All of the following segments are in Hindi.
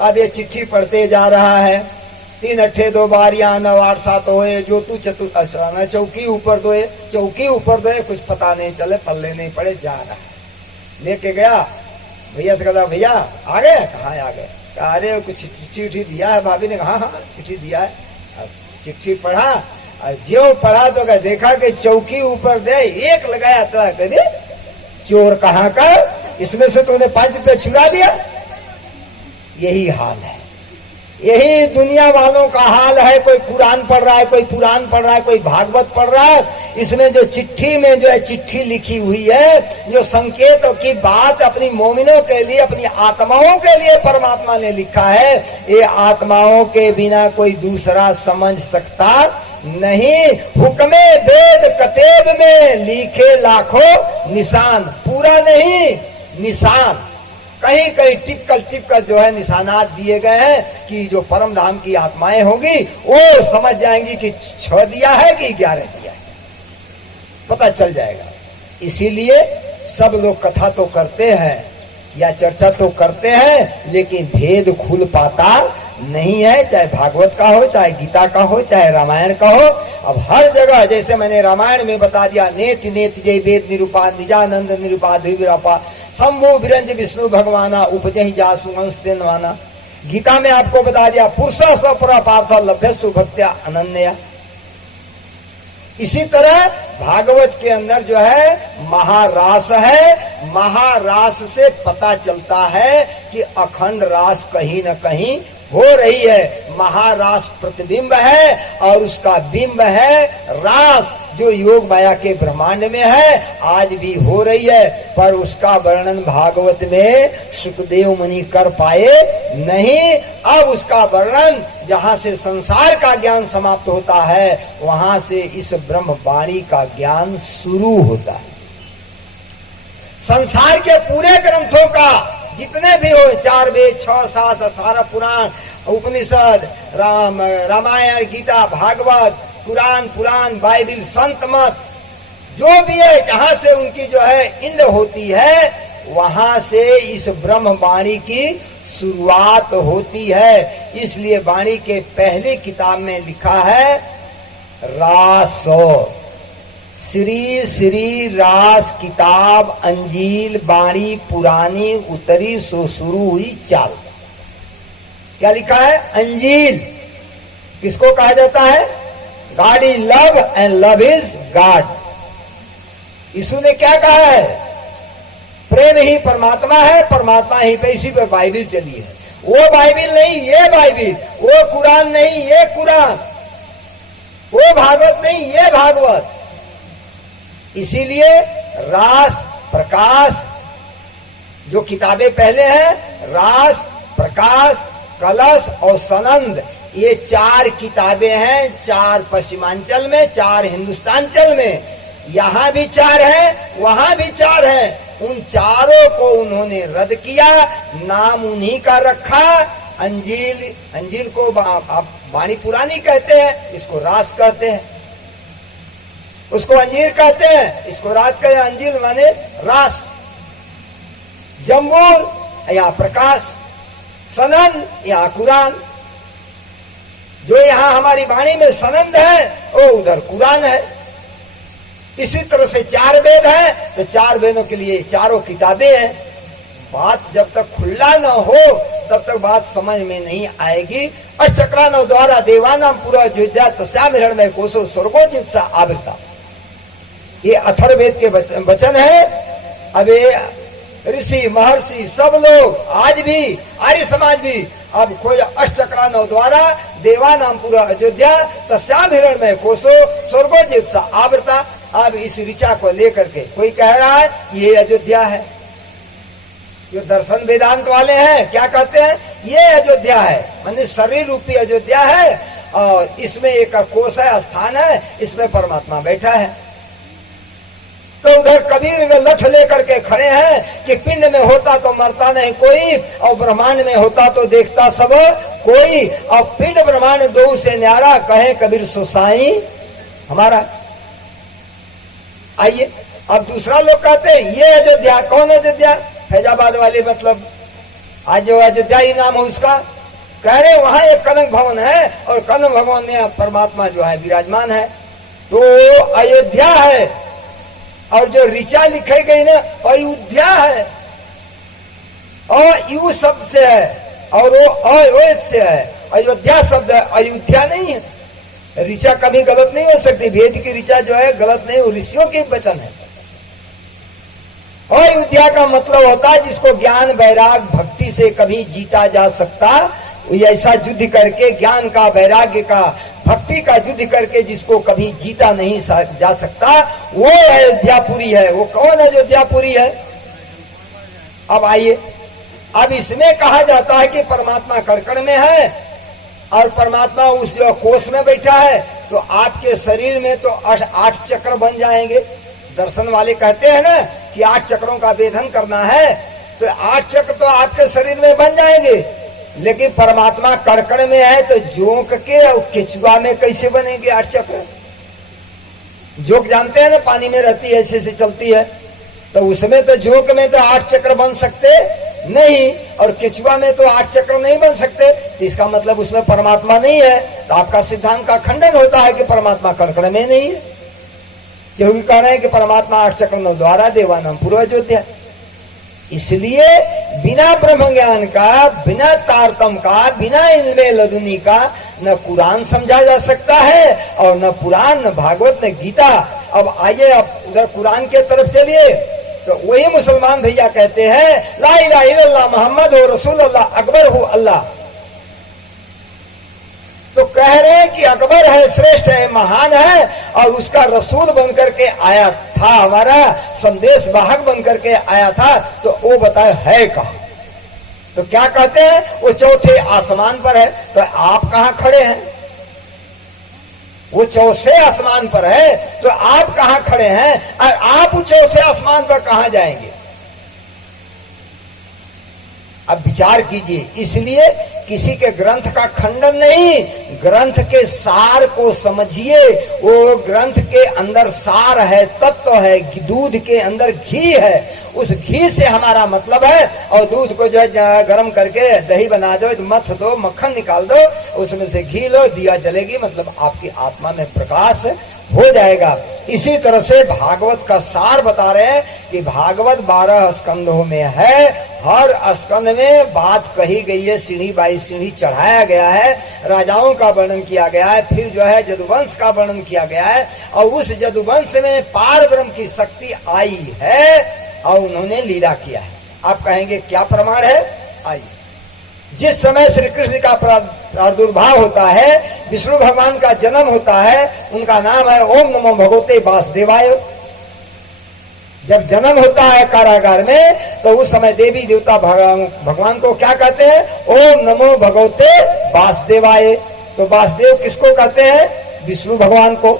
अब ये चिट्ठी पढ़ते जा रहा है। 3 अट्ठे 2 बारियां 9 8 7 होए जो तू चतुर चौकी ऊपर दोए कुछ पता नहीं चले, पल्ले नहीं पड़े, जा रहा है। लेके गया भैया से कहा भैया आ गए? कहाँ आ गए? कहा अरे कुछ चिट्ठी दिया है। भाभी ने कहा हाँ चिट्ठी दिया है। अब चिट्ठी पढ़ा और ज्यों पढ़ा तो देखा कि चौकी ऊपर दे एक लगाया तो कहते चोर कहाँ का, इसमें से तूने 5 रुपये चुरा दिया। यही हाल है, यही दुनिया वालों का हाल है। कोई कुरान पढ़ रहा है, कोई पुराण पढ़ रहा है, कोई भागवत पढ़ रहा है। इसमें जो चिट्ठी में जो है चिट्ठी लिखी हुई है, जो संकेतों की बात अपनी मोमिनों के लिए, अपनी आत्माओं के लिए परमात्मा ने लिखा है, ये आत्माओं के बिना कोई दूसरा समझ सकता नहीं। हुक्मे वेद कतेब में लिखे लाखों निशान, पूरा नहीं निशान, कहीं कहीं टिपकल जो है निशानात दिए गए हैं कि जो परम धाम की आत्माएं होंगी वो समझ जाएंगी कि 6 दिया है कि 11 दिया है, पता चल जाएगा। इसीलिए सब लोग कथा तो करते हैं या चर्चा तो करते हैं, लेकिन भेद खुल पाता नहीं है। चाहे भागवत का हो, चाहे गीता का हो, चाहे रामायण का हो। अब हर जगह जैसे मैंने रामायण में बता दिया, नेत नेत जय वेद निरूपा निजानंद निरूपा धिविरापा शंभु विरंज विष्णु भगवाना उपजहि जासु अंश तेनवाना। गीता में आपको बता दिया पुरुष सपरा पार्थ लभ्यस्तु भक्त्या अनन्या। इसी तरह भागवत के अंदर जो है महारास है, महारास से पता चलता है कि अखंड रास कहीं न कहीं हो रही है। महारास प्रतिबिंब है और उसका बिंब है रास, जो योग माया के ब्रह्मांड में है, आज भी हो रही है। पर उसका वर्णन भागवत में सुखदेव मुनि कर पाए नहीं। अब उसका वर्णन जहाँ से संसार का ज्ञान समाप्त होता है, वहाँ से इस ब्रह्मवाणी का ज्ञान शुरू होता है। संसार के पूरे ग्रंथों का जितने भी हो, 4 वेद 6 7 18 पुराण उपनिषद रामायण गीता भागवत पुराण बाइबिल संत मत जो भी है, जहाँ से उनकी जो है इंद्र होती है, वहाँ से इस ब्रह्म वाणी की शुरुआत होती है। इसलिए वाणी के पहले किताब में लिखा है रासो, श्री श्री रास किताब अंजील बाणी पुरानी उतरी सो शुरू हुई चाल। क्या लिखा है? अंजील किसको कहा जाता है? God is love and love is God. यीशु ने क्या कहा है? प्रेम ही परमात्मा है, परमात्मा ही पे, इसी पे बाइबिल चली है। वो बाइबिल नहीं ये बाइबिल, वो कुरान नहीं ये कुरान, वो भागवत नहीं ये भागवत। इसीलिए रास प्रकाश जो किताबें पहले हैं, रास प्रकाश कलश और सनंद, ये 4 किताबें हैं। 4 पश्चिमांचल में, 4 हिंदुस्तांचल में। यहाँ भी 4 हैं, वहाँ भी 4 हैं। उन चारों को उन्होंने रद्द किया, नाम उन्हीं का रखा। अंजील को आप वाणी पुरानी कहते हैं, इसको रास कहते हैं। उसको अंजीर कहते हैं, इसको रास कहते हैं। अंजील माने रास। जम्बूर या प्रकाश, सनंद या कुरान। जो यहाँ हमारी वाणी में सनंद है, वो उधर कुरान है। इसी तरह से 4 वेद है, तो 4 वेदों के लिए 4 किताबें हैं। बात जब तक खुला न हो तब तक बात समझ में नहीं आएगी। अचक्रानव द्वारा देवानाम पूरा जुजा तस्याम हिरण्मय कोशो स्वर्गो जित्सा आवृता, ये अथर्ववेद के वचन है। अब ऋषि महर्षि सब लोग आज भी, आर्य समाज भी, अब कोई अष्टचक्रानव द्वारा देवानाम पूरा अयोध्या तस्याम हिरण्मय कोशो स्वर्गो जित्सा आवृता। अब इस ऋचा को लेकर के कोई कह रहा है ये अयोध्या है। जो दर्शन वेदांत वाले हैं क्या कहते हैं? ये अयोध्या है, माने शरीर रूपी अयोध्या है, और इसमें एक कोश है, स्थान है, इसमें परमात्मा बैठा है। तो उधर कबीर लठ लेकर के खड़े हैं कि पिंड में होता तो मरता नहीं कोई, और ब्रह्मांड में होता तो देखता सब कोई, और पिंड ब्रह्मांड दो से न्यारा, कहे कबीर सुसाई हमारा। आइए अब दूसरा लोग कहते हैं ये अयोध्या। कौन अयोध्या? फैजाबाद वाले, मतलब आज जो अयोध्या ही नाम है उसका, कह रहे वहां एक कनक भवन है और कनक भवन में परमात्मा जो है विराजमान है। तो अयोध्या है और जो ऋचा लिखी गई ना अयोध्या है, और यू शब्द से है और वो अयोध से है। अयोध्या शब्द है, अयोध्या नहीं है। ऋचा कभी गलत नहीं हो सकती, वेद की ऋचा जो है गलत नहीं, वो ऋषियों के वचन है। अयोध्या का मतलब होता है जिसको ज्ञान वैराग भक्ति से कभी जीता जा सकता, ऐसा युद्ध करके ज्ञान का वैराग्य का भक्ति का युद्ध करके जिसको कभी जीता नहीं जा सकता, वो अयोध्यापुरी है। वो कौन अयोध्यापुरी है? अब आइए, अब इसमें कहा जाता है कि परमात्मा कड़कड़ में है और परमात्मा उस जो कोष में बैठा है, तो आपके शरीर में तो 8 चक्र बन जाएंगे। दर्शन वाले कहते हैं ना कि 8 चक्रों का वेधन करना है, तो 8 चक्र तो आपके शरीर में बन जाएंगे। लेकिन परमात्मा कड़कड़ में है तो जोक के और केचुआ में कैसे बनेंगे 8 चक्र? जोक जानते हैं ना, पानी में रहती है, ऐसे से चलती है, तो उसमें तो जोक में तो 8 चक्र बन सकते नहीं, और केचुआ में तो 8 चक्र नहीं बन सकते। तो इसका मतलब उसमें परमात्मा नहीं है। तो आपका सिद्धांत का खंडन होता है कि परमात्मा कड़कड़ में नहीं है, क्योंकि कह रहे हैं कि परमात्मा 8 चक्र में द्वारा देवानाम पूर्व अयोध्या। इसलिए बिना ब्रह्म ज्ञान का, बिना तारतम का, बिना इनमें लदुनी का न कुरान समझा जा सकता है और न पुराण, न भागवत, न गीता। अब आइए, अब उधर कुरान के तरफ चलिए, तो वही मुसलमान भैया कहते हैं ला इलाहा इल्लल्लाह मोहम्मद हो रसूल अल्लाह अकबर हो अल्लाह। तो कह रहे हैं कि अकबर है, श्रेष्ठ है, महान है, और उसका रसूल बनकर के आया था, हमारा संदेश वाहक बनकर के आया था। तो वो बताए है कहाँ? तो क्या कहते हैं? वो चौथे आसमान पर है। तो आप कहाँ खड़े हैं? वो चौथे आसमान पर है, तो आप कहाँ खड़े हैं? और आप चौथे आसमान पर कहाँ जाएंगे? अब विचार कीजिए। इसलिए किसी के ग्रंथ का खंडन नहीं, ग्रंथ के सार को समझिए। वो ग्रंथ के अंदर सार है, तत्व है, दूध के अंदर घी है, उस घी से हमारा मतलब है। और दूध को जो है गर्म करके दही बना दो, मथ दो, मक्खन निकाल दो, उसमें से घी लो, दिया जलेगी, मतलब आपकी आत्मा में प्रकाश हो जाएगा। इसी तरह से भागवत का सार बता रहे हैं कि भागवत 12 स्कंधों में है, हर स्कंध में बात कही गई है, सीढ़ी बाई सीढ़ी चढ़ाया गया है, राजाओं का वर्णन किया गया है, फिर जो है जदुवंश का वर्णन किया गया है, और उस जदुवंश में पार ब्रह्म की शक्ति आई है और उन्होंने लीला किया है। आप कहेंगे क्या प्रमाण है? आइए, जिस समय श्री कृष्ण का प्रादुर्भाव होता है, विष्णु भगवान का जन्म होता है, उनका नाम है ओम नमो भगवते वासुदेवाय। जब जन्म होता है कारागार में, तो उस समय देवी देवता भगवान को क्या कहते हैं? ओम नमो भगवते वासुदेवाय। तो वासुदेव किसको कहते हैं? विष्णु भगवान को।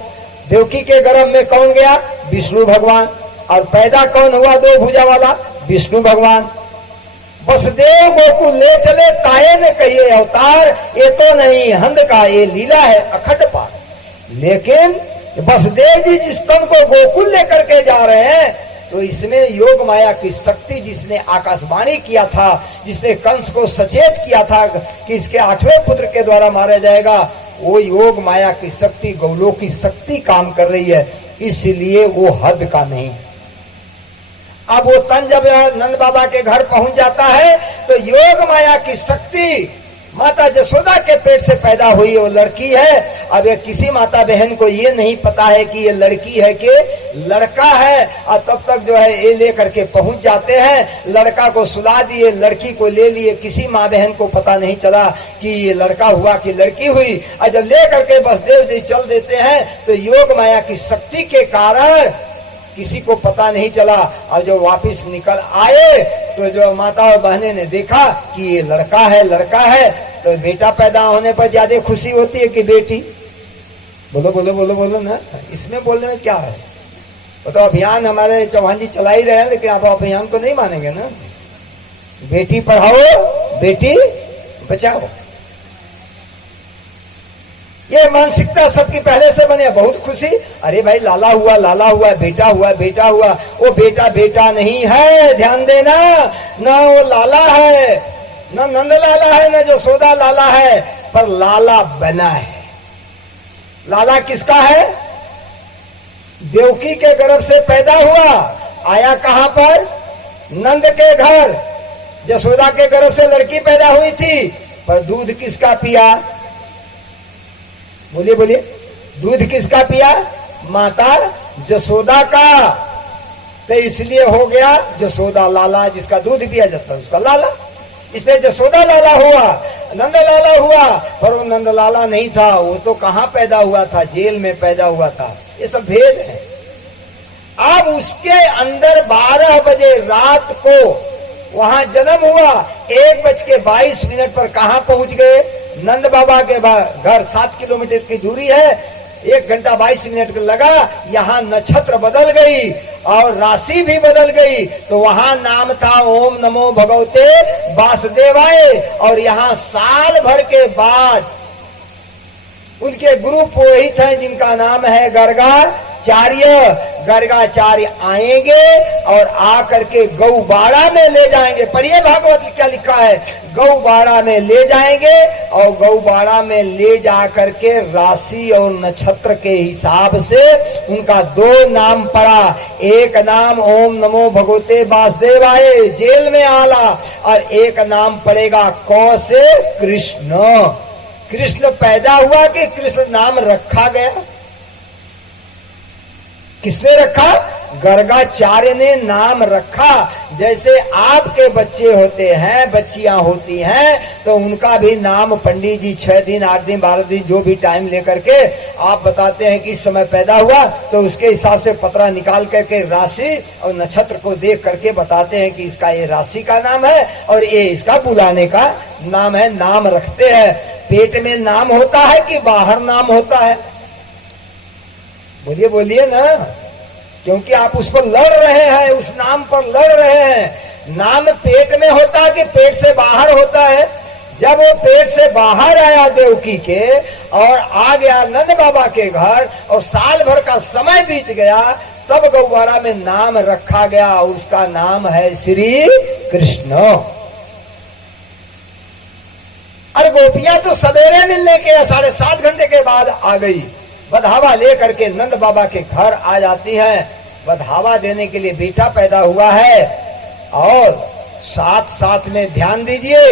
देवकी के गर्भ में कौन गया? विष्णु भगवान। और पैदा कौन हुआ दो भुजा वाला? विष्णु भगवान। वसुदेव गोकुल ले चले ताये ने कहिए अवतार, ये तो नहीं हंद का, ये लीला है अखंड पार। लेकिन वसुदेव जी जिस तन को गोकुल लेकर के जा रहे हैं, तो इसमें योग माया की शक्ति, जिसने आकाशवाणी किया था, जिसने कंस को सचेत किया था कि इसके 8वें पुत्र के द्वारा मारा जाएगा, वो योग माया की शक्ति, गौलों की शक्ति काम कर रही है। इसलिए वो हद का नहीं। अब वो तन जब नंद बाबा के घर पहुंच जाता है, तो योग माया की शक्ति माता यशोदा के पेट से पैदा हुई वो लड़की है। अब ये किसी माता बहन को ये नहीं पता है कि ये लड़की है कि लड़का है, और तब तक जो है ये लेकर के पहुंच जाते हैं, लड़का को सुला दिए, लड़की को ले लिए। किसी माँ बहन को पता नहीं चला कि ये लड़का हुआ कि लड़की हुई। और जब लेकर के वसुदेव जी चल देते हैं, तो योग माया की शक्ति के कारण किसी को पता नहीं चला। और जो वापिस निकल आए, तो जो माता और बहनें ने देखा कि ये लड़का है, लड़का है, तो बेटा पैदा होने पर ज्यादा खुशी होती है कि बेटी? बोलो बोलो बोलो बोलो ना, इसमें बोलने में क्या है? तो अभियान हमारे चौहान जी चला ही रहे हैं, लेकिन आप अभियान को नहीं मानेंगे ना। बेटी पढ़ाओ, बेटी बचाओ, ये मानसिकता सबकी पहले से बने। बहुत खुशी, अरे भाई लाला हुआ, लाला हुआ, बेटा हुआ, बेटा हुआ। वो बेटा बेटा नहीं है, ध्यान देना, ना वो लाला है, न नंद लाला है न जसोदा लाला है, पर लाला बना है। लाला किसका है? देवकी के गर्भ से पैदा हुआ, आया कहां पर? नंद के घर। जसोदा के गर्भ से लड़की पैदा हुई थी, पर दूध किसका पिया? बोलिए बोलिए, दूध किसका पिया? माता जसोदा का। तो इसलिए हो गया जसोदा लाला, जिसका दूध पिया जाता है उसका लाला। इसलिए जसोदा लाला हुआ, नंद लाला हुआ, पर वो नंद लाला नहीं था। वो तो कहां पैदा हुआ था? जेल में पैदा हुआ था। ये सब भेद है। अब उसके अंदर 12 बजे रात को वहां जन्म हुआ। 1:22 पर कहां पहुंच गए? नंद बाबा के घर 7 किलोमीटर की दूरी है। 1 घंटा 22 मिनट लगा। यहाँ नक्षत्र बदल गई और राशि भी बदल गई। तो वहाँ नाम था ओम नमो भगवते वासुदेवाय। और यहाँ साल भर के बाद उनके गुरु पुरोहित हैं जिनका नाम है गर्गाचार्य। गर्गाचार्य आएंगे और आकर के गौबाड़ा में ले जाएंगे। पढ़िए भागवत क्या लिखा है। गौबाड़ा में ले जाएंगे और गौबाड़ा में ले जाकर के राशि और नक्षत्र के हिसाब से उनका 2 नाम पड़ा। एक नाम ओम नमो भगवते वासुदेवाय, जेल में आला, और एक नाम पड़ेगा कौ से कृष्ण। कृष्ण पैदा हुआ कि कृष्ण नाम रखा गया? किसने रखा? गर्गाचार्य ने नाम रखा। जैसे आपके बच्चे होते हैं, बच्चियां होती हैं, तो उनका भी नाम पंडित जी 6 दिन 8 दिन 12 दिन जो भी टाइम लेकर के आप बताते हैं कि इस समय पैदा हुआ, तो उसके हिसाब से पतरा निकाल करके राशि और नक्षत्र को देख करके बताते हैं कि इसका ये राशि का नाम है और ये इसका बुलाने का नाम है। नाम रखते हैं। पेट में नाम होता है कि बाहर नाम होता है? बोलिए बोलिए ना, क्योंकि आप उस पर लड़ रहे हैं, उस नाम पर लड़ रहे हैं। नाम पेट में होता है कि पेट से बाहर होता है? जब वो पेट से बाहर आया देवकी के और आ गया नंद बाबा के घर और साल भर का समय बीत गया, तब गौबाड़ा में नाम रखा गया। उसका नाम है श्री कृष्ण। और गोपियां तो सवेरे मिलने के 7:30 घंटे के बाद आ गई। बधावा लेकर के नंद बाबा के घर आ जाती हैं। बधावा देने के लिए बेटा पैदा हुआ है। और साथ साथ में ध्यान दीजिए,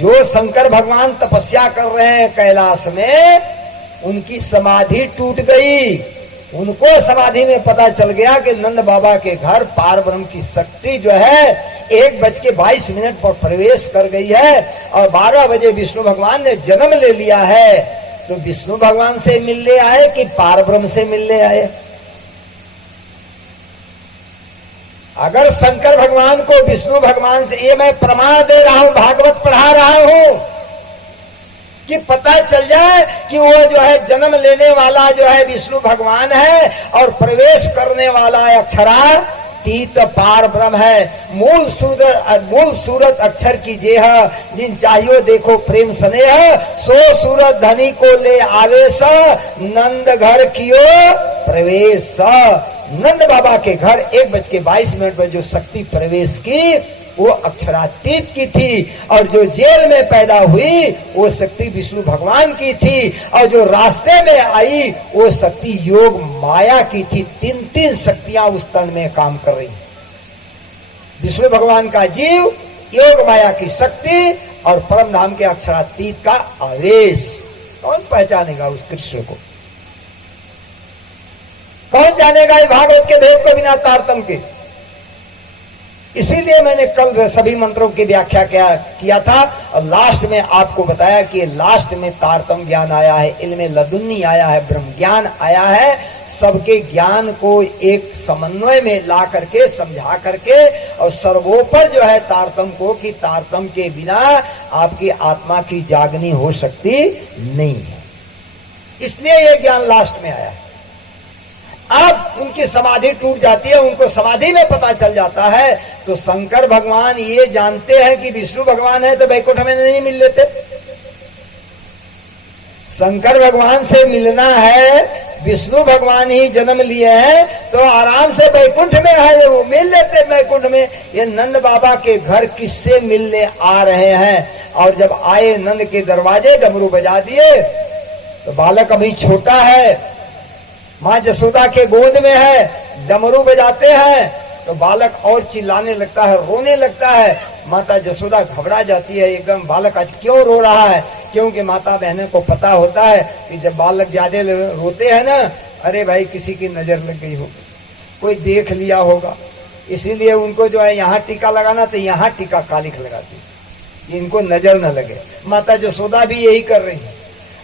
जो शंकर भगवान तपस्या कर रहे हैं कैलाश में, उनकी समाधि टूट गई। उनको समाधि में पता चल गया कि नंद बाबा के घर पार ब्रह्म की शक्ति जो है 1:22 पर प्रवेश कर गई है। और 12 बजे विष्णु भगवान ने जन्म ले लिया है। तो विष्णु भगवान से मिलने आए कि पार ब्रह्म से मिलने आए? अगर शंकर भगवान को विष्णु भगवान से, ये मैं प्रमाण दे रहा हूं, भागवत पढ़ा रहा हूं, कि पता चल जाए कि वो जो है जन्म लेने वाला जो है विष्णु भगवान है और प्रवेश करने वाला अक्षरातीत पार ब्रह्म है। मूल सूरत अक्षर की जेह, जिन चाहियो देखो प्रेम स्नेह, सो सूरत धनी को ले आवेश, नंद घर कियो प्रवेश। नंद बाबा के घर 1:22 पर जो शक्ति प्रवेश की वो अक्षरातीत की थी। और जो जेल में पैदा हुई वो शक्ति विष्णु भगवान की थी। और जो रास्ते में आई वो शक्ति योग माया की थी। 3 शक्तियां उस तन में काम कर रही। विष्णु भगवान का जीव, योग माया की शक्ति और परम धाम के अक्षरातीत का आवेश। कौन पहचानेगा उस कृष्ण को? कौन जानेगा इस भागवत के भेद को बिना तारतम्य के? इसीलिए मैंने कल सभी मंत्रों की व्याख्या किया था और लास्ट में आपको बताया कि लास्ट में तारतम्य ज्ञान आया है, इल्मे लदुन्नी आया है, ब्रह्म ज्ञान आया है। सबके ज्ञान को एक समन्वय में ला करके समझा करके और सर्वोपर जो है तारतम्य को, कि तारतम्य के बिना आपकी आत्मा की जागनी हो सकती नहीं है। इसलिए ये ज्ञान लास्ट में आया है। अब उनकी समाधि टूट जाती है, उनको समाधि में पता चल जाता है। तो शंकर भगवान ये जानते हैं कि विष्णु भगवान है, तो वैकुंठ में नहीं मिल लेते। शंकर भगवान से मिलना है विष्णु भगवान ही जन्म लिए हैं तो आराम से वैकुंठ में है, वो मिल लेते वैकुंठ में। ये नंद बाबा के घर किससे मिलने आ रहे हैं? और जब आए नंद के दरवाजे, डमरू बजा दिए, तो बालक अभी छोटा है, माँ जसोदा के गोद में है, डमरू बजाते हैं तो बालक और चिल्लाने लगता है, रोने लगता है। माता जसोदा घबरा जाती है एकदम, बालक आज क्यों रो रहा है? क्योंकि माता बहनों को पता होता है कि जब बालक ज्यादा रोते हैं ना, अरे भाई किसी की नजर लग गई होगी, कोई देख लिया होगा, इसीलिए उनको जो है यहाँ टीका लगाना तो यहाँ टीका कालिख लगाती है, इनको नजर न लगे। माता जसोदा भी यही कर रही है।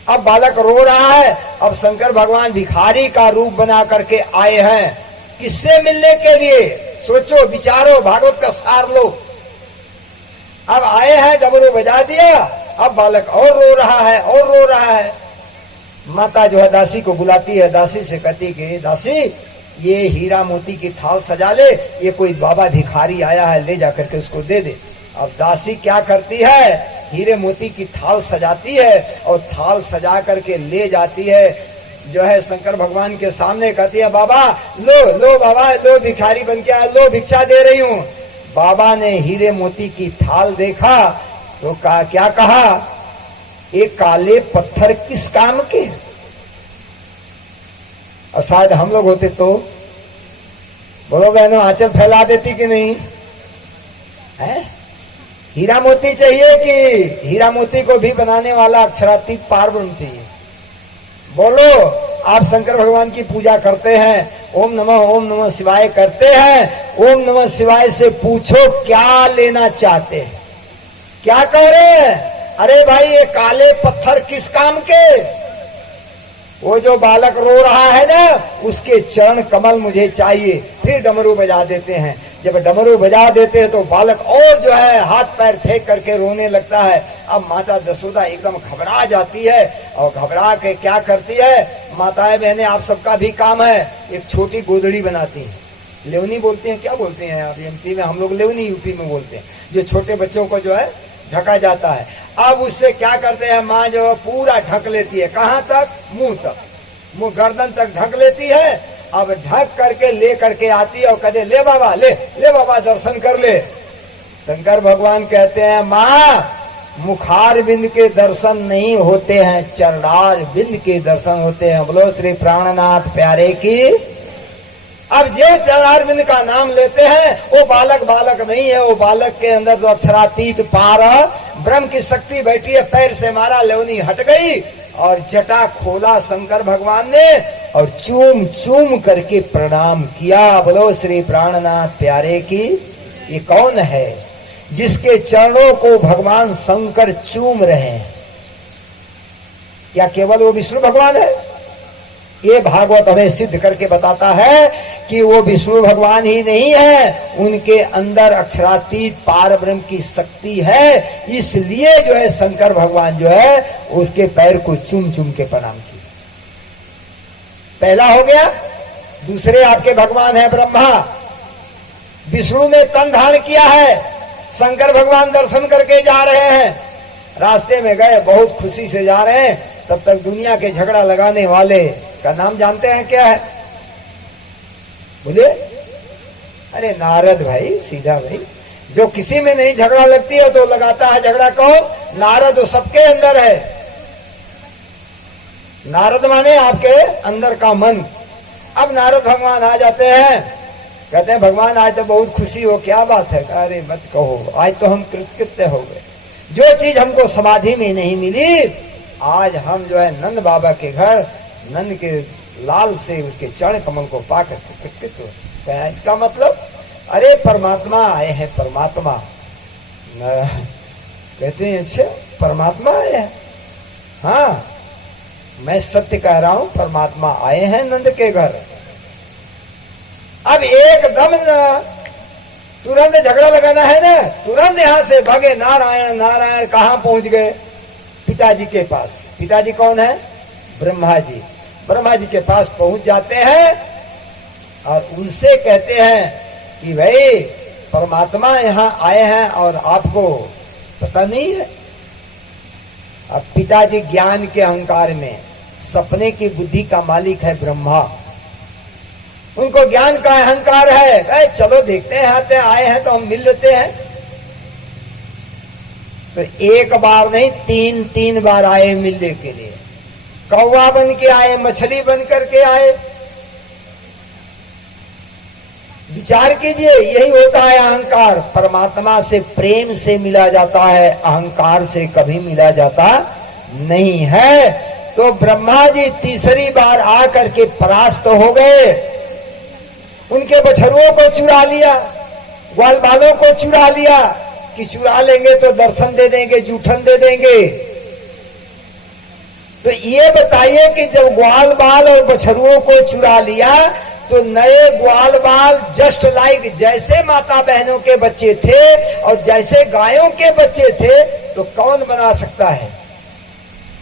अब बालक रो रहा है, अब शंकर भगवान भिखारी का रूप बना करके आए हैं, किससे मिलने के लिए? सोचो, विचारो, भागवत का सार लो। अब आए हैं, डमरू बजा दिया, अब बालक और रो रहा है और रो रहा है। माता जो है दासी को बुलाती है, दासी से कहती कि दासी ये हीरा मोती की थाल सजा ले, ये कोई बाबा भिखारी आया है, ले जाकर के उसको दे दे। अब दासी क्या करती है, हीरे मोती की थाल सजाती है और थाल सजा करके ले जाती है जो है शंकर भगवान के सामने, कहती है बाबा लो लो बाबा लो, भिखारी बन के आया, लो भिक्षा दे रही हूँ। बाबा ने हीरे मोती की थाल देखा तो क्या कहा, ये काले पत्थर किस काम के? और शायद हम लोग होते तो बोलो बहनों, आंचल फैला देती कि नहीं है? हीरा मोती चाहिए कि हीरा मोती को भी बनाने वाला अक्षरातीत पारब्रह्म चाहिए? बोलो, आप शंकर भगवान की पूजा करते हैं, ओम नमः शिवाय करते हैं, ओम नमः शिवाय से पूछो क्या लेना चाहते हैं, क्या कह रहे हैं? अरे भाई ये काले पत्थर किस काम के? वो जो बालक रो रहा है ना, उसके चरण कमल मुझे चाहिए। फिर डमरू बजा देते हैं। जब डमरू बजा देते हैं तो बालक और जो है हाथ पैर फेंक करके रोने लगता है। अब माता जसोदा एकदम घबरा जाती है और घबरा के क्या करती है, माताएं बहनें आप सबका भी काम है, एक छोटी गोदड़ी बनाती है, लेवनी बोलते हैं, क्या बोलते हैं आप एमपी में? हम लोग लेवनी यूपी में बोलते हैं, जो छोटे बच्चों को जो है ढका जाता है। अब उससे क्या करते हैं, माँ जो पूरा ढक लेती है, कहाँ तक? मुंह तक, मुंह गर्दन तक ढक लेती है। अब ढक करके ले करके आती है और कहते ले बाबा, ले बाबा दर्शन कर ले। शंकर भगवान कहते हैं माँ मुखार बिंद के दर्शन नहीं होते हैं, चरणार बिंद के दर्शन होते हैं। बोलो श्री प्राणनाथ प्यारे की। अब ये चरणार बिंद का नाम लेते हैं, वो बालक बालक नहीं है, वो बालक के अंदर जो अक्षरातीत पार ब्रह्म की शक्ति बैठी है। पैर से मारा, लेवनी हट गई और जटा खोला शंकर भगवान ने और चूम चूम करके प्रणाम किया। बोलो श्री प्राणनाथ प्यारे की। ये कौन है जिसके चरणों को भगवान शंकर चूम रहे हैं? क्या केवल वो विष्णु भगवान है? ये भागवत हमें सिद्ध करके बताता है कि वो विष्णु भगवान ही नहीं है, उनके अंदर अक्षरातीत पार ब्रह्म की शक्ति है। इसलिए जो है शंकर भगवान जो है उसके पैर को चूम चूम के प्रणाम किया। पहला हो गया। दूसरे आपके भगवान है ब्रह्मा, विष्णु ने तन धारण किया है। शंकर भगवान दर्शन करके जा रहे हैं, रास्ते में गए, बहुत खुशी से जा रहे हैं। तब तक दुनिया के झगड़ा लगाने वाले का नाम जानते हैं क्या है? बोले अरे नारद भाई, सीधा भाई, जो किसी में नहीं झगड़ा लगती है तो लगाता है झगड़ा। कौन? नारद। वो सबके अंदर है। नारद माने आपके अंदर का मन। अब नारद भगवान आ जाते हैं, कहते हैं भगवान आज तो बहुत खुशी हो, क्या बात है? अरे मत कहो, आज तो हम कृतकृत्य हो गए। जो चीज हमको समाधि में नहीं मिली, आज हम जो है नंद बाबा के घर नंद के लाल से उसके चरण कमल को पाकर कृतकृत हो। क्या इसका मतलब? अरे परमात्मा आए हैं, परमात्मा। कहते हैं अच्छा परमात्मा आए हैं? हाँ, मैं सत्य कह रहा हूं, परमात्मा आए हैं नंद के घर। अब एकदम तुरंत झगड़ा लगाना है ना, तुरंत यहां से भागे। नारायण नारायण कहां पहुंच गए? पिताजी के पास। पिताजी कौन है? ब्रह्मा जी। ब्रह्मा जी के पास पहुंच जाते हैं और उनसे कहते हैं कि भाई परमात्मा यहां आए हैं और आपको पता नहीं है। अब पिताजी ज्ञान के अहंकार में सपने की बुद्धि का मालिक है ब्रह्मा। उनको ज्ञान का अहंकार है, चलो देखते हैं, आते आए हैं तो हम मिल लेते हैं। तो एक बार नहीं, तीन तीन बार आए मिलने के लिए। कौवा बन के आए, मछली बन करके आए। विचार कीजिए, यही होता है अहंकार। परमात्मा से प्रेम से मिला जाता है, अहंकार से कभी मिला जाता नहीं है। तो ब्रह्मा जी तीसरी बार आकर के परास्त हो गए। उनके बछरुओं को चुरा लिया, ग्वाल बालों को चुरा लिया कि चुरा लेंगे तो दर्शन दे देंगे, जूठन दे देंगे। तो ये बताइए कि जब ग्वाल बाल और बछरुओं को चुरा लिया तो नए ग्वाल बाल जस्ट लाइक जैसे माता बहनों के बच्चे थे और जैसे गायों के बच्चे थे, तो कौन बना सकता है?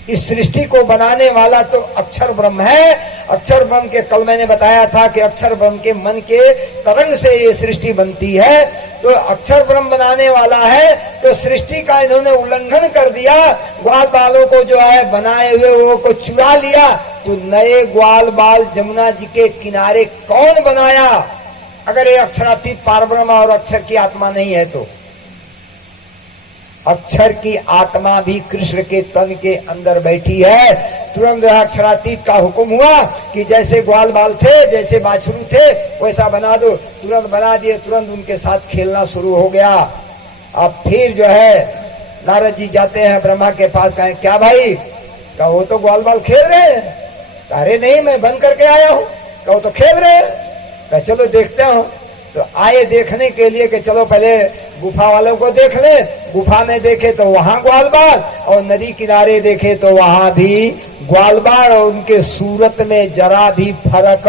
इस सृष्टि को बनाने वाला तो अक्षर ब्रह्म है। अक्षर ब्रह्म के, कल मैंने बताया था कि अक्षर ब्रह्म के मन के तरंग से ये सृष्टि बनती है। तो अक्षर ब्रह्म बनाने वाला है, तो सृष्टि का इन्होंने उल्लंघन कर दिया। ग्वाल बालों को जो है बनाए हुए वो को चुरा लिया। तो नए ग्वाल बाल जमुना जी के किनारे कौन बनाया? अगर ये अक्षरातीत पारब्रह्म और अक्षर की आत्मा नहीं है तो अक्षर की आत्मा भी कृष्ण के तन के अंदर बैठी है। तुरंत अक्षरातीत का हुक्म हुआ कि जैसे ग्वाल बाल थे, जैसे बाछरू थे, वैसा बना दो। तुरंत बना दिए, तुरंत उनके साथ खेलना शुरू हो गया। अब फिर जो है नारद जी जाते हैं ब्रह्मा के पास, कहें क्या भाई? क्या वो तो ग्वाल बाल खेल रहे हैं? अरे नहीं, मैं बंद करके आया हूँ। क्या वो तो खेल रहे हैं? चलो देखते हूँ। तो आए देखने के लिए कि चलो पहले गुफा वालों को देख ले। गुफा में देखे तो वहां ग्वाल बाल, और नदी किनारे देखे तो वहां भी ग्वाल बाल, और उनके सूरत में जरा भी फर्क।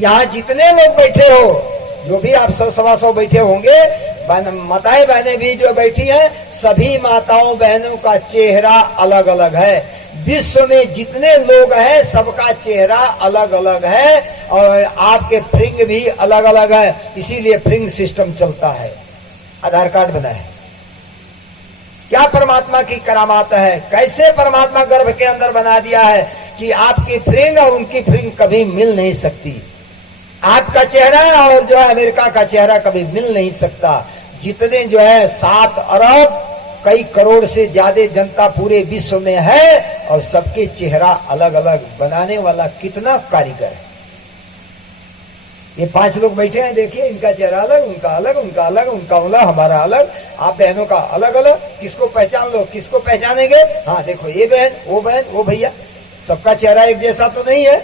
यहाँ जितने लोग बैठे हो, जो भी आप 100-125 बैठे होंगे, माताएं बहनें भी जो बैठी हैं, सभी माताओं बहनों का चेहरा अलग अलग है। विश्व में जितने लोग हैं सबका चेहरा अलग अलग है, और आपके फ्रिंग भी अलग अलग है। इसीलिए फ्रिंग सिस्टम चलता है, आधार कार्ड बना है। क्या परमात्मा की करामात है! कैसे परमात्मा गर्भ के अंदर बना दिया है कि आपकी फ्रिंग और उनकी फ्रिंग कभी मिल नहीं सकती। आपका चेहरा और जो है अमेरिका का चेहरा कभी मिल नहीं सकता। जितने जो है 7 अरब कई करोड़ से ज्यादा जनता पूरे विश्व में है, और सबके चेहरा अलग अलग। बनाने वाला कितना कारीगर है। ये 5 लोग बैठे हैं, देखिए, इनका चेहरा अलग, उनका अलग, उनका अलग, उनका अलग, हमारा अलग, आप बहनों का अलग अलग। किसको पहचान लो, किसको पहचानेंगे? हाँ देखो, ये बहन, वो भैया, सबका चेहरा एक जैसा तो नहीं है,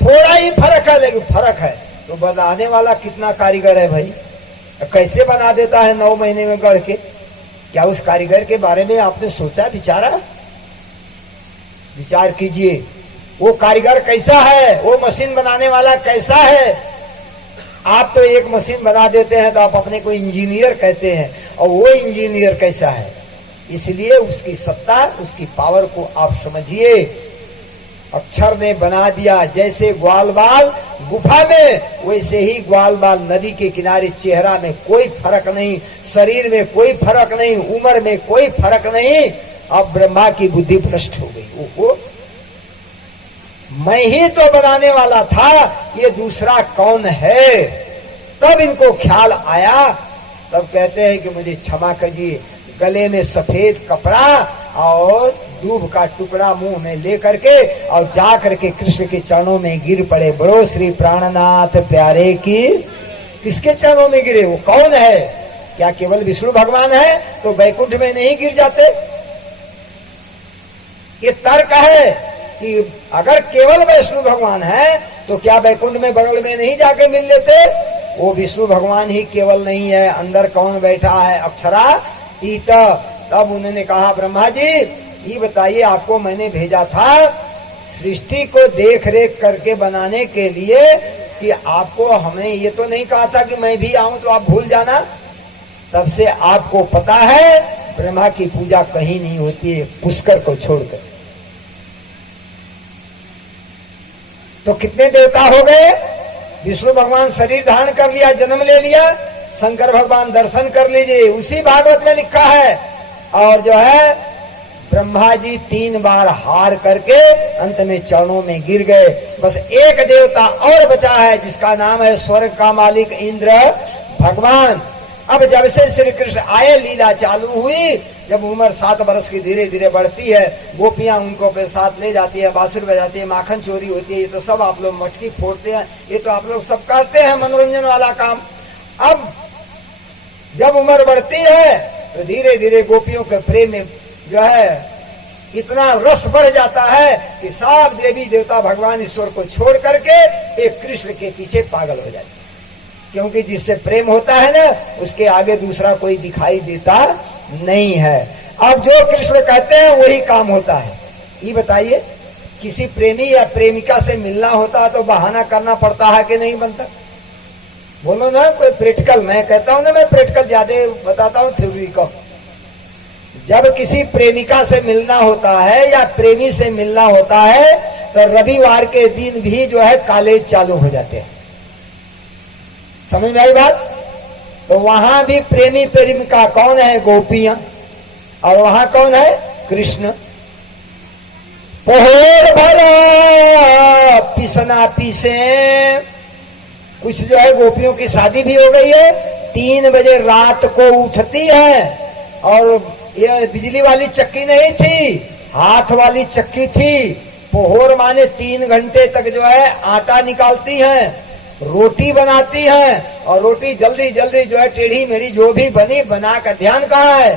थोड़ा ही फर्क है, लेकिन फर्क है। तो बनाने वाला कितना कारीगर है भाई! कैसे बना देता है 9 महीने में गढ़ के? क्या उस कारीगर के बारे में आपने सोचा, विचारा? विचार कीजिए, वो कारीगर कैसा है, वो मशीन बनाने वाला कैसा है। आप तो एक मशीन बना देते हैं तो आप अपने को इंजीनियर कहते हैं, और वो इंजीनियर कैसा है। इसलिए उसकी सत्ता, उसकी पावर को आप समझिए। अक्षर ने बना दिया जैसे ग्वाल बाल गुफा में, वैसे ही ग्वाल बाल नदी के किनारे। चेहरा में कोई फर्क नहीं, शरीर में कोई फर्क नहीं, उम्र में कोई फर्क नहीं। अब ब्रह्मा की बुद्धि भ्रष्ट हो गई। वो मैं ही तो बनाने वाला था, ये दूसरा कौन है? तब इनको ख्याल आया। तब कहते हैं कि मुझे क्षमा कीजिए। गले में सफेद कपड़ा और दूब का टुकड़ा मुंह में लेकर के और जा करके कृष्ण के चरणों में गिर पड़े। बड़ो श्री प्राणनाथ प्यारे की। किसके चरणों में गिरे? वो कौन है? क्या केवल विष्णु भगवान है तो वैकुंठ में नहीं गिर जाते? ये तर्क है कि अगर केवल विष्णु भगवान है तो क्या वैकुंठ में बगल में नहीं जाके मिल लेते? वो विष्णु भगवान ही केवल नहीं है, अंदर कौन बैठा है? अक्षरा ईट। तब उन्होंने कहा, ब्रह्मा जी ये बताइए, आपको मैंने भेजा था सृष्टि को देख रेख करके बनाने के लिए, कि आपको हमें ये तो नहीं कहा था कि मैं भी आऊं तो आप भूल जाना। तब से आपको पता है ब्रह्मा की पूजा कहीं नहीं होती है पुष्कर को छोड़कर। तो कितने देवता हो गए? विष्णु भगवान शरीर धारण कर लिया, जन्म ले लिया, शंकर भगवान दर्शन कर लीजिए, उसी भागवत में लिखा है। और जो है ब्रह्मा जी 3 बार हार करके अंत में चरणों में गिर गए। बस एक देवता और बचा है जिसका नाम है स्वर्ग का मालिक इंद्र भगवान। अब जब से श्री कृष्ण आए लीला चालू हुई, जब उम्र 7 वर्ष की धीरे धीरे बढ़ती है, गोपियां उनको अपने साथ ले जाती है, बांसुरी बजाती है, माखन चोरी होती है, ये तो सब आप लोग मटकी फोड़ते हैं, ये तो आप लोग सब करते हैं मनोरंजन वाला काम। अब जब उम्र बढ़ती है तो धीरे धीरे गोपियों के प्रेम में जो है इतना रस बढ़ जाता है कि सब देवी देवता भगवान ईश्वर को छोड़ करके एक कृष्ण के पीछे पागल हो जाते हैं, क्योंकि जिससे प्रेम होता है ना उसके आगे दूसरा कोई दिखाई देता नहीं है। अब जो कृष्ण कहते हैं वही काम होता है। ये बताइए, किसी प्रेमी या प्रेमिका से मिलना होता है तो बहाना करना पड़ता है कि नहीं बनता? बोलो ना कोई प्रैक्टिकल। मैं कहता हूं ना, मैं प्रैक्टिकल ज्यादा बताता हूं थ्योरी का। जब किसी प्रेमिका से मिलना होता है या प्रेमी से मिलना होता है तो रविवार के दिन भी जो है कॉलेज चालू हो जाते हैं। समझ में आई बात? तो वहां भी प्रेमी प्रेमिका कौन है? गोपियां। और वहां कौन है? कृष्ण। पोहेर भरा पिसना पीसे। कुछ जो है गोपियों की शादी भी हो गई है, 3 बजे रात को उठती है, और ये बिजली वाली चक्की नहीं थी, हाथ वाली चक्की थी। पोहोर माने 3 घंटे तक जो है आटा निकालती हैं, रोटी बनाती हैं, और रोटी जल्दी जल्दी जो है टेढ़ी मेढ़ी जो भी बनी बनाकर, ध्यान कहाँ है,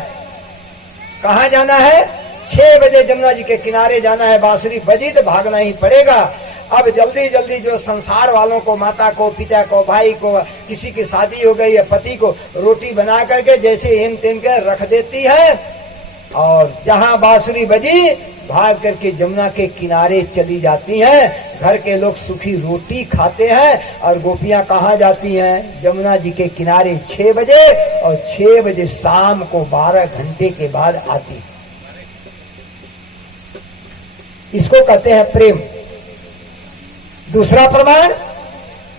कहाँ जाना है? 6 बजे जमुना जी के किनारे जाना है। बांसुरी बजी तो भागना ही पड़ेगा। अब जल्दी जल्दी जो संसार वालों को, माता को, पिता को, भाई को, किसी की शादी हो गई है, पति को रोटी बना करके जैसे हेम तेम के रख देती है, और जहां बांसुरी बजी भाग करके जमुना के किनारे चली जाती हैं। घर के लोग सुखी रोटी खाते हैं, और गोपियां कहाँ जाती हैं? जमुना जी के किनारे 6 बजे, और 6 बजे शाम को 12 घंटे के बाद आती। इसको कहते हैं प्रेम। दूसरा प्रमाण,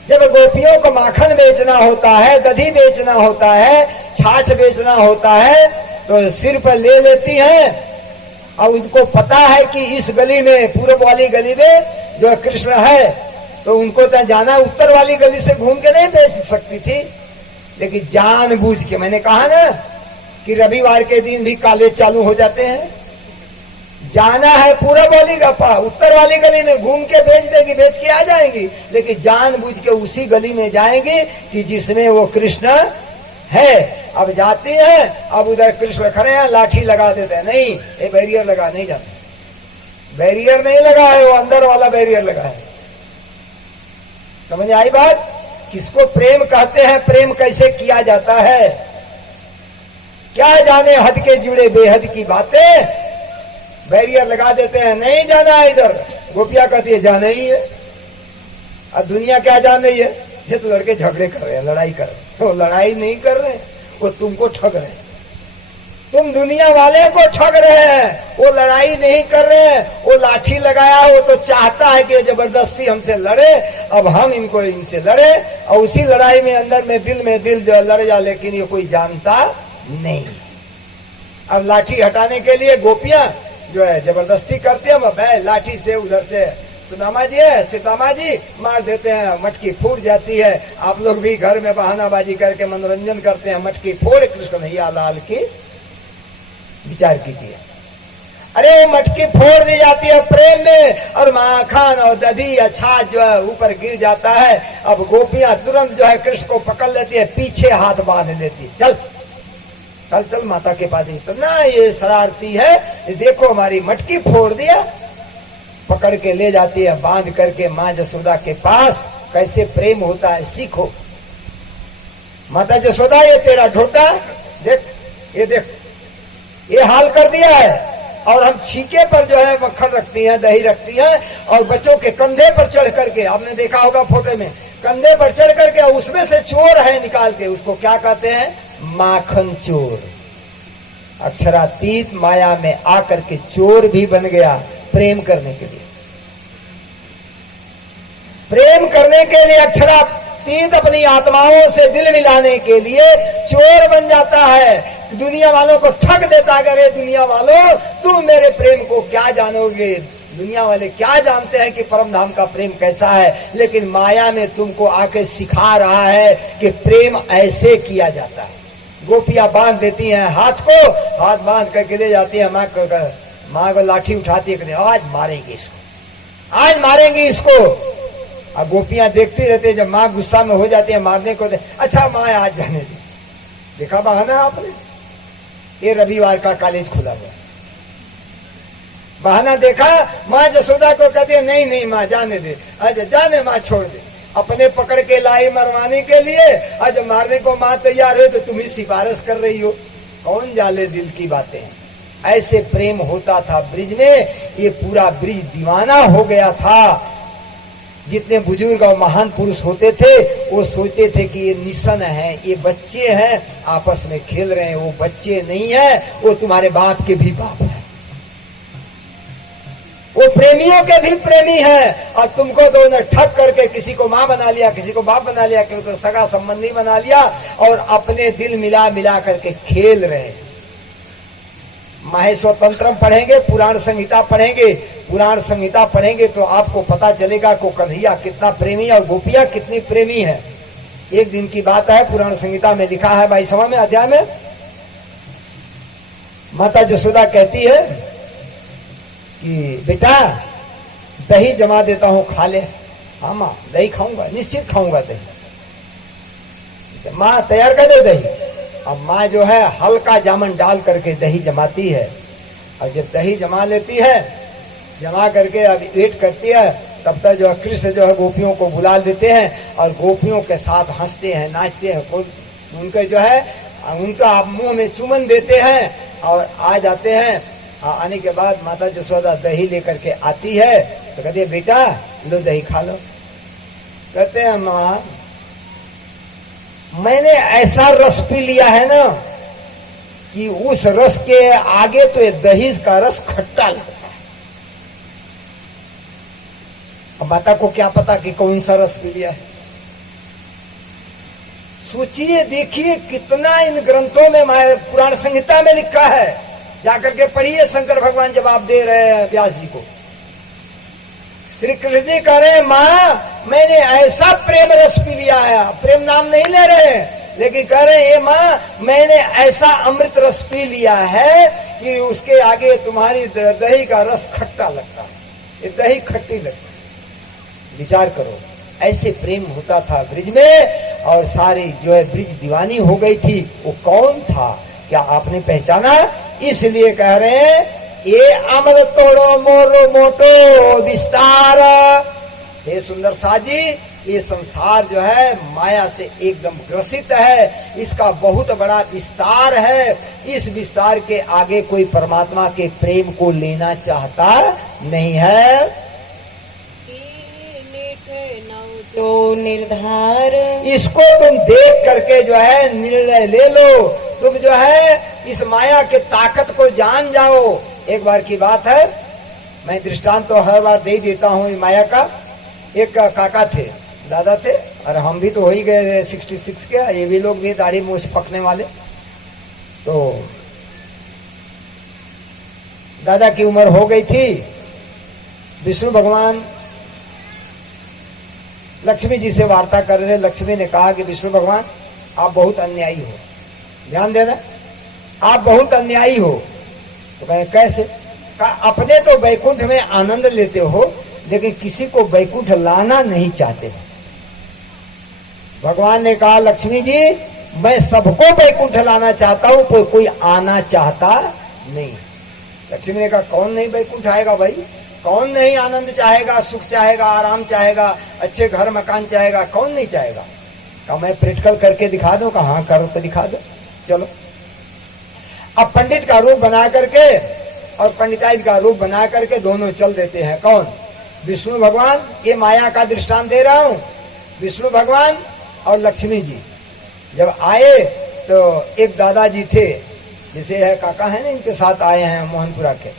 जब गोपियों को माखन बेचना होता है, दही बेचना होता है, छाछ बेचना होता है, तो सिर पर ले लेती हैं, और उनको पता है कि इस गली में, पूर्व वाली गली में जो कृष्ण है, तो उनको तो जाना उत्तर वाली गली से घूम के नहीं बेच सकती थी, लेकिन जानबूझ के, मैंने कहा ना कि रविवार के दिन भी कॉलेज चालू हो जाते हैं, जाना है पूरब वाली गप्पा, उत्तर वाली गली में घूम के बेच देगी, बेच के आ जाएंगी, लेकिन जानबूझ के उसी गली में जाएंगी कि जिसमें वो कृष्ण है। अब जाती है, अब उधर कृष्ण खड़े हैं, लाठी लगा देते हैं, नहीं ये बैरियर लगा, नहीं जाते। बैरियर नहीं लगा है, वो अंदर वाला बैरियर लगा है। समझ आई बात? किसको प्रेम कहते हैं, प्रेम कैसे किया जाता है? क्या जाने हद के जुड़े बेहद की बातें, बैरियर लगा देते हैं, नहीं जाना है इधर। गोपिया कहती है जाना ही है। अब दुनिया क्या जान रही है? ये तो लड़के झगड़े कर रहे हैं, लड़ाई कर रहे हैं। वो लड़ाई नहीं कर रहे, वो तुमको ठग रहे हैं, तुम दुनिया वाले को ठग रहे हैं। वो लड़ाई नहीं कर रहे हैं, वो लाठी लगाया, वो तो चाहता है कि जबरदस्ती हमसे लड़े, अब हम इनको इनसे लड़े, और उसी लड़ाई में अंदर में दिल जो लड़ जा, लेकिन ये कोई जानता नहीं। अब लाठी हटाने के लिए गोपियां जो है जबरदस्ती करती है, लाठी से उधर से सुदामा जी है, सीतामा जी मार देते हैं, मटकी फूट जाती है। आप लोग भी घर में बहानाबाजी करके मनोरंजन करते हैं, मटकी फोड़ कृष्ण भैया लाल की, विचार कीजिए। अरे मटकी फोड़ दी जाती है प्रेम में, और माखन और दही या छाछ जो है ऊपर गिर जाता है। अब गोपियां तुरंत जो है कृष्ण को पकड़ लेती है, पीछे हाथ बांध लेती, चल चल चल माता के पास। इतना ये शरारती है, ये देखो हमारी मटकी फोड़ दिया। पकड़ के ले जाती है, बांध करके माँ जसोदा के पास। कैसे प्रेम होता है सीखो। माता जसोदा ये तेरा ढोटा देख, ये देख, ये हाल कर दिया है। और हम छीके पर जो है मक्खन रखती हैं, दही रखती हैं, और बच्चों के कंधे पर चढ़ करके, आपने देखा होगा फोटो में, कंधे पर चढ़ करके उसमें से चोर है निकाल के, उसको क्या कहते हैं? माखन चोर। अक्षरातीत माया में आकर के चोर भी बन गया प्रेम करने के लिए। प्रेम करने के लिए अक्षरातीत अपनी आत्माओं से दिल मिलाने के लिए चोर बन जाता है। दुनिया वालों को ठग देता, अरे दुनिया वालों तुम मेरे प्रेम को क्या जानोगे, दुनिया वाले क्या जानते हैं कि परम धाम का प्रेम कैसा है। लेकिन माया में तुमको आके सिखा रहा है कि प्रेम ऐसे किया जाता है। गोपियां बांध देती हैं हाथ को, हाथ बांध करके ले जाती है माँ को लाठी उठाती है, आज मारेंगे इसको, आज मारेंगे इसको। अब गोपियां देखती रहती है, जब माँ गुस्सा में हो जाती है मारने को, अच्छा माँ आज जाने दी। देखा बहाना आपने, ये रविवार का कॉलेज खुला हुआ बहाना देखा। माँ जसोदा को कहती है नहीं नहीं माँ जाने दे, अच्छा जाने माँ छोड़ दे। अपने पकड़ के लाई मरवाने के लिए, आज मारने को माँ तैयार है तो तुम ही सिफारिश कर रही हो। कौन जाले दिल की बातें हैं। ऐसे प्रेम होता था ब्रिज में, ये पूरा ब्रिज दीवाना हो गया था। जितने बुजुर्ग और महान पुरुष होते थे वो सोचते थे कि ये निशन है, ये बच्चे हैं आपस में खेल रहे हैं। वो बच्चे नहीं है, वो तुम्हारे बाप के भी बाप है, वो प्रेमियों के भी प्रेमी है। और तुमको तो उन्हें ठग करके किसी को माँ बना लिया, किसी को बाप बना लिया, किसी को सगा संबंधी बना लिया और अपने दिल मिला मिला करके खेल रहे हैं। माहेश्वर तंत्रम पढ़ेंगे, पुराण संहिता पढ़ेंगे, पुराण संहिता पढ़ेंगे तो आपको पता चलेगा को कन्हैया कितना प्रेमी और गोपियां कितनी प्रेमी है। एक दिन की बात है, पुराण संहिता में लिखा है 22वें अध्याय में, माता जसोदा कहती है कि बेटा दही जमा देता हूं, खा ले। हाँ माँ दही खाऊंगा, निश्चित खाऊंगा दही। माँ तैयार कर दे दही। अब माँ जो है हल्का जामन डाल करके दही जमाती है, और जब दही जमा लेती है, जमा करके अब वेट करती है, तब तक जो है कृष्ण जो है गोपियों को बुला देते हैं और गोपियों के साथ हंसते हैं, नाचते हैं। उनके जो है उनका मुंह में चुमन देते हैं और आ जाते हैं। आने के बाद माता जसोदा दही लेकर के आती है तो कहती है बेटा लो दही खा लो। कहते हैं माँ मैंने ऐसा रस पी लिया है ना कि उस रस के आगे तो ये दही का रस खट्टा लगता है। अब माता को क्या पता कि कौन सा रस पी लिया है। सोचिए देखिए कितना इन ग्रंथों में पुराण संहिता में लिखा है। जाकर के पढ़िए, शंकर भगवान जवाब दे रहे हैं व्यास जी को। श्री कृष्ण जी कह रहे हैं माँ मैंने ऐसा प्रेम रस पी लिया है, प्रेम नाम नहीं ले रहे लेकिन कह रहे हैं माँ मैंने ऐसा अमृत रस पी लिया है कि उसके आगे तुम्हारी दही का रस खट्टा लगता है, ये दही खट्टी लगती है। विचार करो, ऐसे प्रेम होता था ब्रिज में और सारी जो है ब्रिज दीवानी हो गई थी। वो कौन था, क्या आपने पहचाना? इसलिए कह रहे हैं ये अमर तोड़ो मोरो मोटो विस्तार। हे सुंदर साजी, ये संसार जो है माया से एकदम ग्रसित है, इसका बहुत बड़ा विस्तार है। इस विस्तार के आगे कोई परमात्मा के प्रेम को लेना चाहता नहीं है। तो निर्धार इसको तुम देख करके जो है निर्णय ले लो, तुम जो है इस माया के ताकत को जान जाओ। एक बार की बात है, मैं दृष्टांत तो हर बार दे ही देता हूँ माया का। एक काका थे, दादा थे, और हम भी तो हो ही गए 66 के, ये भी लोग भी दाढ़ी मूछ पकने वाले। तो दादा की उम्र हो गई थी। विष्णु भगवान लक्ष्मी जी से वार्ता कर रहे थे। लक्ष्मी ने कहा कि विष्णु भगवान आप बहुत अन्यायी हो, ध्यान देना, आप बहुत अन्यायी हो। तो कहे कैसे? कहा अपने तो वैकुंठ में आनंद लेते हो लेकिन किसी को वैकुंठ लाना नहीं चाहते। भगवान ने कहा लक्ष्मी जी मैं सबको वैकुंठ लाना चाहता हूं, कोई आना चाहता नहीं। लक्ष्मी ने कहा कौन नहीं वैकुंठ आएगा भाई, कौन नहीं आनंद चाहेगा, सुख चाहेगा, आराम चाहेगा, अच्छे घर मकान चाहेगा, कौन नहीं चाहेगा। कहा मैं प्रैक्टिकल करके दिखा दूं। कहा हाँ करो तो दिखा दो, चलो। अब पंडित का रूप बना करके और पंडिताई का रूप बना करके दोनों चल देते हैं। कौन? विष्णु भगवान। ये माया का दृष्टांत दे रहा हूं। विष्णु भगवान और लक्ष्मी जी जब आए तो एक दादाजी थे, जिसे है काका है ना, इनके साथ आए हैं मोहनपुरा के।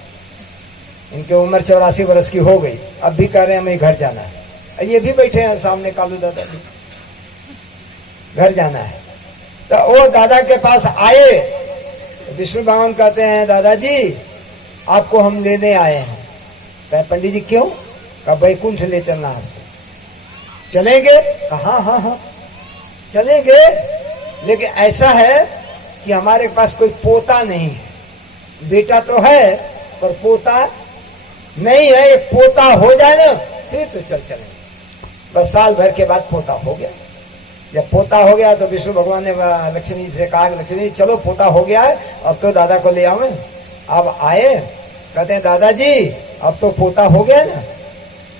इनकी उम्र 84 वर्ष की हो गई, अब भी कह रहे हैं हमें घर जाना है। ये भी बैठे हैं सामने कालू दादा जी, घर जाना है। तो वो दादा के पास आए विष्णु भगवान कहते हैं दादाजी आपको हम लेने आए हैं। कहे पंडित जी क्यों? कहा वैकुंठ ले चलना आपको। चलेंगे? कहा हाँ हाँ चलेंगे, लेकिन ऐसा है कि हमारे पास कोई पोता नहीं है। बेटा तो है पर पोता नहीं है। एक पोता हो जाए ना फिर तो चलेंगे। बस साल भर के बाद पोता हो गया। जब पोता हो गया तो विष्णु भगवान ने लक्ष्मी से कहा लक्ष्मी चलो पोता हो गया है अब तो दादा को ले आओ। अब आए, कहते हैं दादाजी अब तो पोता हो गया ना,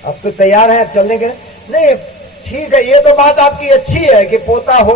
अब तो तैयार है, अब चलने के। नहीं ठीक है, ये तो बात आपकी अच्छी है कि पोता हो